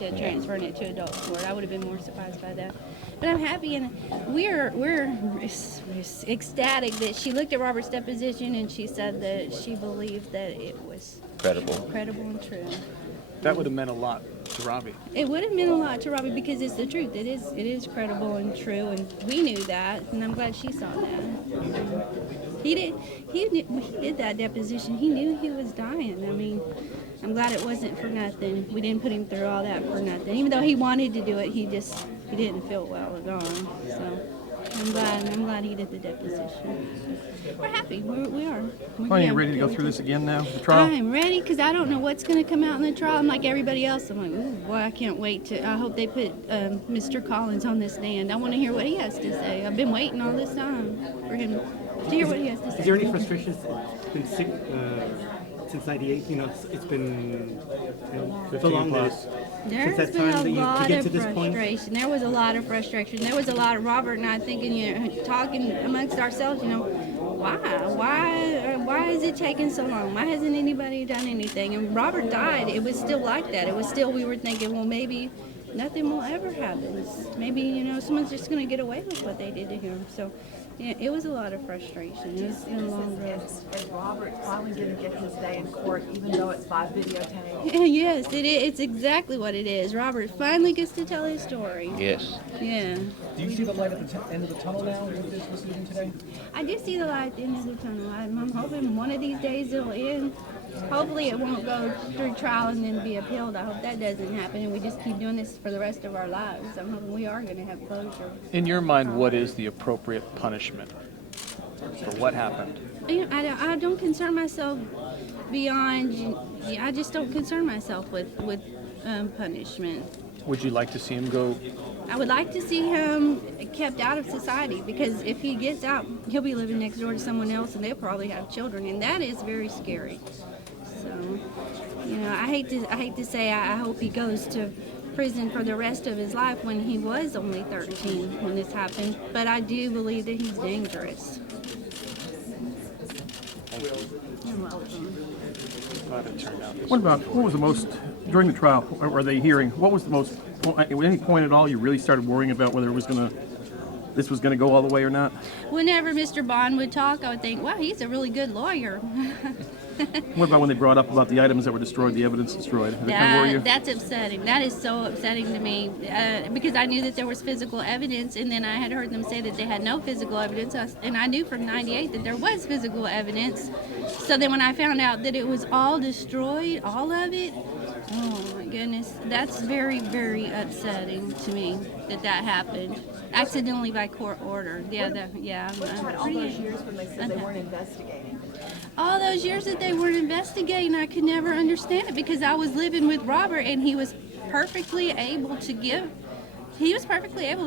to transferring it to adult court. I would have been more surprised by that. But I'm happy, and we're ecstatic that she looked at Robert's deposition and she said that she believed that it was credible and true. That would have meant a lot to Robbie. It would have meant a lot to Robbie because it's the truth. It is credible and true, and we knew that, and I'm glad she saw that. He did that deposition. He knew he was dying. I mean, I'm glad it wasn't for nothing. We didn't put him through all that for nothing. Even though he wanted to do it, he didn't feel well at all. So I'm glad he did the deposition. We're happy. We are. Are you ready to go through this again now, the trial? I'm ready because I don't know what's going to come out in the trial. I'm like everybody else. I'm like, ooh, boy, I can't wait to. I hope they put Mr. Collins on this stand. I want to hear what he has to say. I've been waiting all this time for him to hear what he has to say. Is there any frustration? It's been since '98. You know, it's been so long plus. There's since that been time a that you lot get of to this point. frustration. There was a lot of frustration. There was a lot of Robert and I thinking, you know, talking amongst ourselves, you know, why is it taking so long? Why hasn't anybody done anything? And Robert died. It was still like that. It was still, we were thinking, well, maybe nothing will ever happen. Maybe, you know, someone's just going to get away with what they did to him. So, yeah, it was a lot of frustration. It was a long road. Is Robert finally going to get his day in court, even though it's by videotape? Yes, it is. It's exactly what it is. Robert finally gets to tell his story. Yes. Yeah. Do you see the light at the end of the tunnel now with this decision today? I do see the light at the end of the tunnel. I'm hoping one of these days it'll end. Hopefully it won't go through trial and then be appealed. I hope that doesn't happen and we just keep doing this for the rest of our lives. I'm hoping we are going to have closure. In your mind, what is the appropriate punishment for what happened? I don't concern myself beyond. I just don't concern myself with punishment. Would you like to see him go? I would like to see him kept out of society because if he gets out, he'll be living next door to someone else and they'll probably have children, and that is very scary. So, you know, I hate to say I hope he goes to prison for the rest of his life when he was only 13 when this happened, but I do believe that he's dangerous. You're welcome. Glad it turned out this What was the most, during the trial, or the hearing, what was the most, at any point at all you really started worrying about whether this was going to go all the way or not? Whenever Mr. Bond would talk, I would think, wow, he's a really good lawyer. What about when they brought up about the items that were destroyed, the evidence destroyed? Did that kind of worry you? That's upsetting. That is so upsetting to me because I knew that there was physical evidence, and then I had heard them say that they had no physical evidence, and I knew from '98 that there was physical evidence. So then when I found out that it was all destroyed, all of it, oh my goodness, that's very, very upsetting to me that happened. Accidentally by court order. But all those years when they said they weren't investigating. All those years that they weren't investigating, I could never understand it because I was living with Robert and he was perfectly able to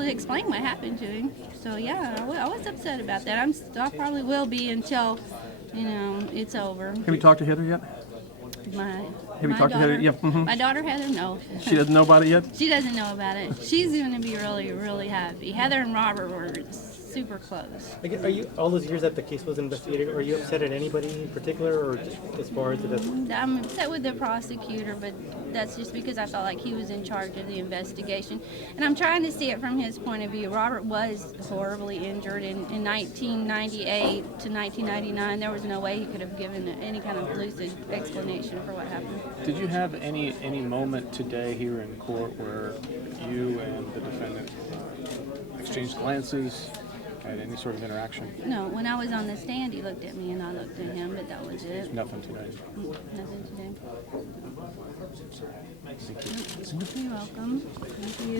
explain what happened to him. So yeah, I was upset about that. I probably will be until, you know, it's over. Have you talked to Heather yet? Have you talked to Heather? Yeah. Mm-hmm. My daughter Heather, no. She doesn't know about it yet? She doesn't know about it. She's going to be really, really happy. Heather and Robert were super close. Are you all those years that the case was investigated? Are you upset at anybody in particular, or as far as I'm upset with the prosecutor, but that's just because I felt like he was in charge of the investigation, and I'm trying to see it from his point of view. Robert was horribly injured in 1998 to 1999. There was no way he could have given any kind of lucid explanation for what happened. Did you have any moment today here in court where you and the defendant exchanged glances? Had any sort of interaction? No, when I was on the stand, he looked at me and I looked at him, but that was it. Nothing today. Nothing today. Thank you. You're welcome. Thank you.